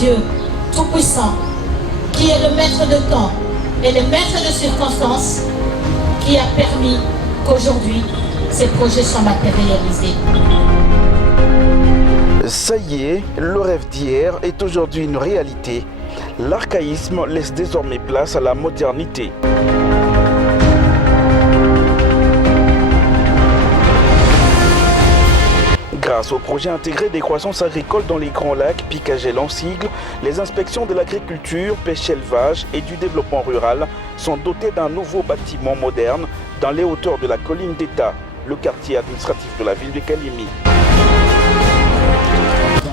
Dieu Tout-Puissant, qui est le maître de temps et le maître de circonstances, qui a permis qu'aujourd'hui, ces projets soient matérialisés. Ça y est, le rêve d'hier est aujourd'hui une réalité. L'archaïsme laisse désormais place à la modernité. Grâce au projet intégré des croissances agricoles dans les Grands Lacs, Picagel en sigle, les inspections de l'agriculture, pêche-élevage et du développement rural sont dotées d'un nouveau bâtiment moderne dans les hauteurs de la colline d'État, le quartier administratif de la ville de Kalemi.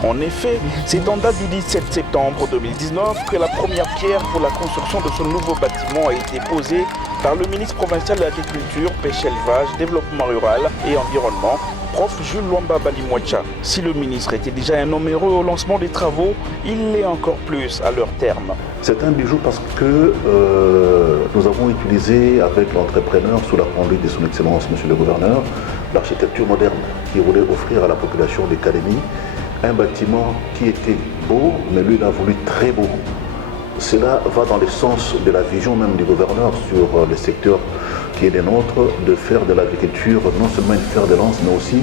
En effet, c'est en date du 17 septembre 2019 que la première pierre pour la construction de ce nouveau bâtiment a été posée par le ministre provincial de l'Agriculture, Pêche-Élevage, Développement rural et Environnement, prof. Jules Luamba Balimwacha. Si le ministre était déjà un homme heureux au lancement des travaux, il l'est encore plus à leur terme. C'est un bijou parce que nous avons utilisé avec l'entrepreneur sous la conduite de son Excellence, Monsieur le Gouverneur, l'architecture moderne qui voulait offrir à la population de Kalemi un bâtiment qui était beau, mais lui il a voulu très beau. Cela va dans le sens de la vision même du gouverneur sur le secteur qui est le nôtre, de faire de l'agriculture non seulement une fer de lance, mais aussi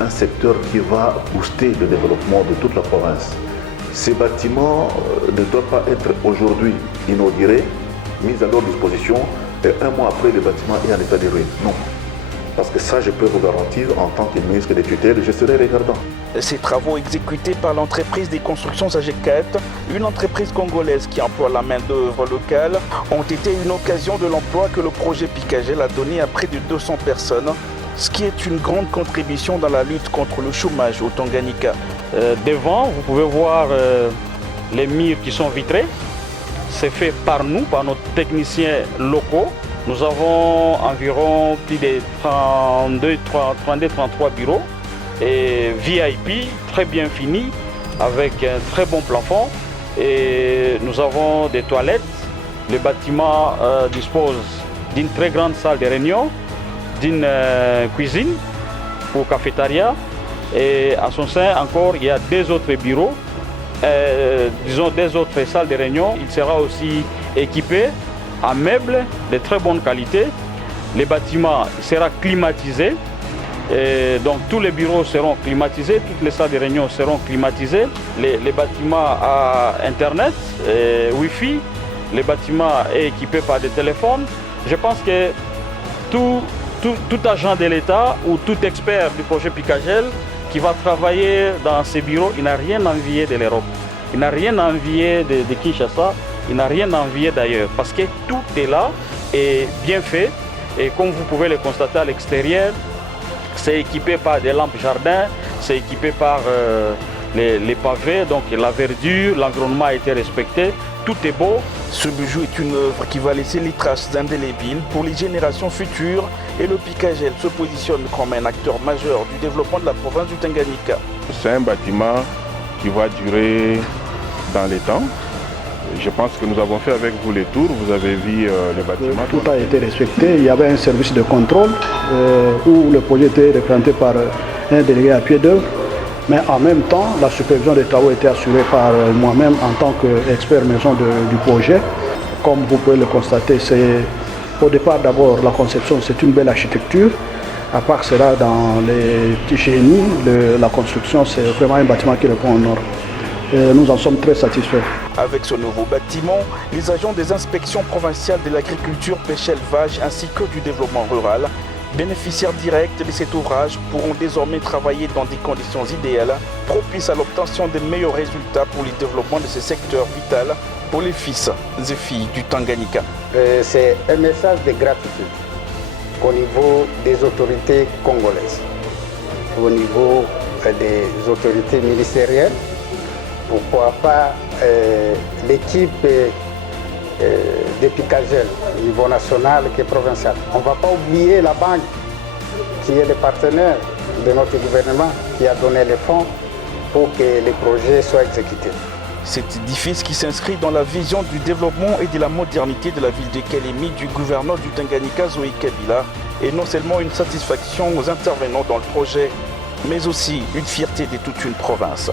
un secteur qui va booster le développement de toute la province. Ces bâtiments ne doivent pas être aujourd'hui inaugurés, mis à leur disposition, et un mois après le bâtiment est en état de ruine. Non. Parce que ça, je peux vous garantir, en tant que ministre des tutelles, je serai regardant. Ces travaux exécutés par l'entreprise des constructions AG4, une entreprise congolaise qui emploie la main-d'œuvre locale, ont été une occasion de l'emploi que le projet Picagel a donné à près de 200 personnes, ce qui est une grande contribution dans la lutte contre le chômage au Tanganyika. Devant, vous pouvez voir les murs qui sont vitrés. C'est fait par nous, par nos techniciens locaux. Nous avons environ plus de 32-33 bureaux et VIP très bien finis avec un très bon plafond. Et nous avons des toilettes. Le bâtiment dispose d'une très grande salle de réunion, d'une cuisine pour cafétéria. Et à son sein encore, il y a deux autres bureaux, disons des autres salles de réunion. Il sera aussi équipé en meubles de très bonne qualité. Le bâtiment sera climatisé. Et donc tous les bureaux seront climatisés, toutes les salles de réunion seront climatisées. Les bâtiments à Internet, Wi-Fi, les bâtiments est équipé par des téléphones. Je pense que tout agent de l'État ou tout expert du projet Picagel qui va travailler dans ces bureaux, il n'a rien à envier de l'Europe. Il n'a rien à envier de Kinshasa, il n'a rien à envier d'ailleurs. Parce que tout est là et bien fait. Et comme vous pouvez le constater à l'extérieur, c'est équipé par des lampes jardin, c'est équipé par les pavés, donc la verdure, l'environnement a été respecté, tout est beau. Ce bijou est une œuvre qui va laisser les traces indélébiles pour les générations futures et le Picagel se positionne comme un acteur majeur du développement de la province du Tanganyika. C'est un bâtiment qui va durer dans les temps. Je pense que nous avons fait avec vous les tours, vous avez vu le bâtiment. Tout a été respecté, il y avait un service de contrôle où le projet était représenté par un délégué à pied d'œuvre. Mais en même temps, la supervision des travaux était assurée par moi-même en tant qu'expert maison du projet. Comme vous pouvez le constater, c'est au départ d'abord la conception, c'est une belle architecture. À part cela, dans les petits génies, la construction, c'est vraiment un bâtiment qui répond aux normes. Nous en sommes très satisfaits. Avec ce nouveau bâtiment, les agents des inspections provinciales de l'agriculture, pêche-élevage ainsi que du développement rural, bénéficiaires directs de cet ouvrage, pourront désormais travailler dans des conditions idéales, propices à l'obtention des meilleurs résultats pour le développement de ce secteur vital pour les fils et filles du Tanganyika. C'est un message de gratitude au niveau des autorités congolaises, au niveau des autorités ministérielles. Pourquoi pas l'équipe de Picagel au niveau national et provincial. On ne va pas oublier la banque qui est le partenaire de notre gouvernement qui a donné les fonds pour que les projets soient exécutés. Cet édifice qui s'inscrit dans la vision du développement et de la modernité de la ville de Kalemi du gouverneur du Tanganyika, Zoé Kabila, est non seulement une satisfaction aux intervenants dans le projet, mais aussi une fierté de toute une province.